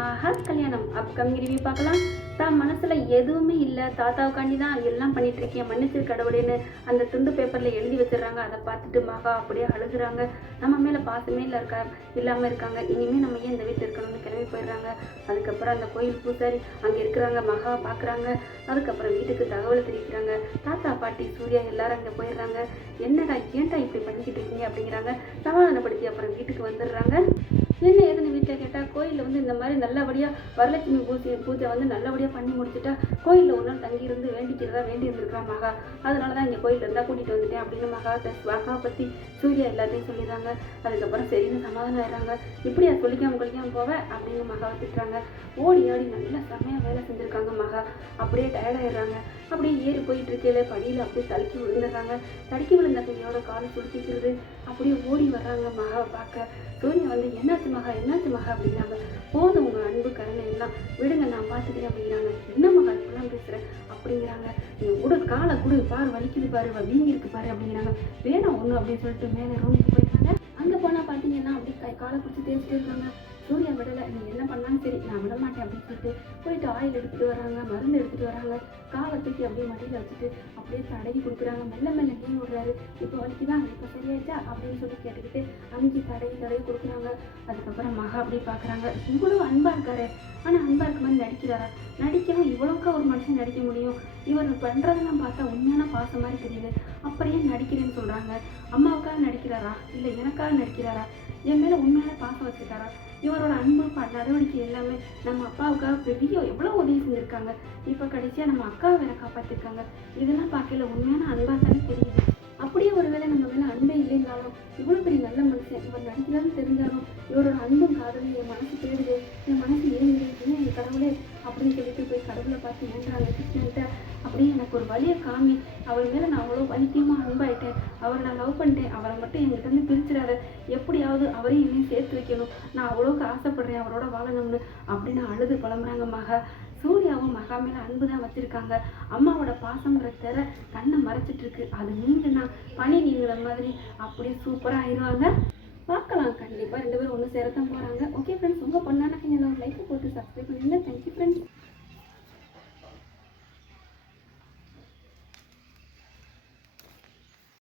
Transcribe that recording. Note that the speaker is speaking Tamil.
ஆஹா கல்யாணம் அப்கமிங் ரிவ்யூ பார்க்கலாம். தான் மனசில் எதுவுமே இல்லை. தாத்தாவுக்காண்டி தான் எல்லாம் பண்ணிட்டு மன்னிச்சு கடவுளேன்னு அந்த துண்டு பேப்பரில் எழுதி வச்சிடுறாங்க. அதை பார்த்துட்டு மகா அப்படியே அழுகுறாங்க. நம்ம மேலே பாசமே இல்லை இருக்கா இல்லாமல் இருக்காங்க. இனிமேல் நம்ம ஏன் இந்த வீட்டில் இருக்கணும்னு கிளம்பி போயிடுறாங்க. அதுக்கப்புறம் அந்த கோயில் பூசாரி அங்கே இருக்கிறாங்க. மகா பார்க்குறாங்க. அதுக்கப்புறம் வீட்டுக்கு தகவல் தெரிவிக்கிறாங்க. தாத்தா பாட்டி சூர்யா எல்லாரும் அங்கே போயிடுறாங்க. என்னடா ஏன்டா இப்படி பண்ணிக்கிட்டு இருக்கீங்க அப்படிங்கிறாங்க. சமாதானப்படுத்தி அப்புறம் வீட்டுக்கு வந்துடுறாங்க. என்ன ஏதுன்னு வீட்டில் கேட்டால் கோயிலில் வந்து இந்த மாதிரி நல்லபடியாக வரலட்சுமி பூஜை பூஜை வந்து நல்லபடியாக பண்ணி முடிச்சுட்டா கோயிலில் ஒரு நாள் தங்கி இருந்து வேண்டிக்கிறதா வேண்டி இருந்திருக்கான் மகா. அதனால தான் இங்கே கோயிலில் இருந்தால் கூட்டிகிட்டு வந்துட்டேன் அப்படின்னு மகா மகா பற்றி சூர்யா எல்லாத்தையும் சொல்லிடுறாங்க. அதுக்கப்புறம் சரின்னு சமாதானம் ஆயிடுறாங்க. இப்படியா சொல்லிக்காம குளிக்காம போவேன் அப்படின்னு மகாவை திட்டுறாங்க. ஓடி ஆடி நல்லா செம்மையாக வேலை செஞ்சுருக்காங்க மகா. அப்படியே டயர்டாயிடுறாங்க அப்படியே ஏறி போயிட்டு இருக்கையில படியில் அப்படியே தடுக்கி விழுந்துடுறாங்க. தடுக்கி விழுந்த கையோட காலை சுருக்கிக்கிறது அப்படியே ஓடி வர்றாங்க மகாவை பார்க்க. சூர்யா வந்து என்னாச்சு மகா என்னாச்சு மகா அப்படிங்கிறாங்க. போதும் உங்க அன்பு கருணை எல்லாம் விடுங்க நான் பார்த்துக்கிறேன் அப்படிங்கிறாங்க. என்ன மகா இப்பெல்லாம் பேசுறேன் அப்படிங்கிறாங்க. நீ உடு காலை கொடு பாரு வலிக்குது பாரு வ- வீங்கி இருக்கு பாரு அப்படிங்கிறாங்க. வேணாம் ஒன்று அப்படின்னு சொல்லிட்டு மேலே ரூமுக்கு போயிட்டாங்க. அங்கே போனால் பார்த்தீங்கன்னா அப்படியே காலை பிடிச்சி தேய்ச்சிட்டு இருக்காங்க. நீ என்ன பண்ணாலும் சரி நான் விட மாட்டேன் அப்படின்னு சொல்லிட்டு போயிட்டு ஆயில் எடுத்துகிட்டு வராங்க மருந்து எடுத்துகிட்டு வராங்க காலை தூக்கி அப்படியே மடியில் வச்சுட்டு அப்படியே தடவி கொடுக்குறாங்க. மெல்ல மெல்ல நீ விடுறாரு இப்போ வலிக்குதான் இப்போ சரியாச்சா அப்படின்னு சொல்லி கேட்டுக்கிட்டு அமுக்கி தடவி தடவி கொடுக்குறாங்க. அதுக்கப்புறம் மகா அப்படியே பார்க்குறாங்க இவ்வளோ அன்பாக இருக்காரு. ஆனால் அன்பாக இருக்க மாதிரி நடிக்கிறாரா? நடிக்கவும் இவ்வளோக்கா ஒரு மனுஷன் நடிக்க முடியும். இவர் பண்ணுறதெல்லாம் பார்த்தா உண்மையான பாசம் மாதிரி தெரியுது. அப்புறம் ஏன் நடிக்கிறேன்னு சொல்கிறாங்க அம்மாவுக்காக நடிக்கிறாரா? இல்லை எனக்காக நடிக்கிறாரா? என் மேலே உண்மையான பாசம் வச்சுருக்காரா? இவரோட அன்பு ப- நடவடிக்கை எல்லாமே. நம்ம அப்பாவுக்காக பெரிய எவ்வளோ உதவி செஞ்சுருக்காங்க. இப்போ கடைசியாக நம்ம அக்காவை வேற காப்பாற்றிருக்காங்க இதெல்லாம் பார்க்கல உண்மையான அன்பாக தானே தெரியுது. அப்படியே ஒருவேளை நம்ம மேலே அன்பே இல்லைன்னாலும் இவ்வளோ பெரிய நல்ல மனுஷன் இவர் நடிக்கிறான்னு தெரிஞ்சாலும் இவரோட அன்பும் காதலும் என் மனசு தேடுது என் மனசு ஏன் ஏன் என் கடவுளே அப்படின்னு சொல்லிட்டு போய் கடவுளை பார்த்து ஏன்றாங்க கிருஷ்ணன்ட்ட அப்படியே எனக்கு ஒரு வழியை காமி அவர் மேலே நான் அவ்வளோ வலிக்கியமாக அன்பாயிட்டேன். அவரை நான் லவ் பண்ணிட்டேன். அவரை மட்டும் என்கிட்ட இருந்து எப்படியாவது அவரையும் என்னையும் சேர்த்து வைக்கணும். நான் அவ்வளோக்கு ஆசைப்படுறேன் அவரோட வாழணும்னு. அப்படின்னு அழுது புலம்புறாங்க மகா. சூர்யாவும் மகா மேலே அன்பு தான் வச்சுருக்காங்க. அம்மாவோட பாசங்கிற திற கண்ணை மறைச்சிட்டு இருக்கு. அது நீங்கள்னா பனி நீங்கிற மாதிரி அப்படியே சூப்பராக ஆயிடுவாங்க. பார்க்கலாம். கண்டிப்பாக ரெண்டு பேரும் ஒன்று சேரத்தான் போகிறாங்க ஓகே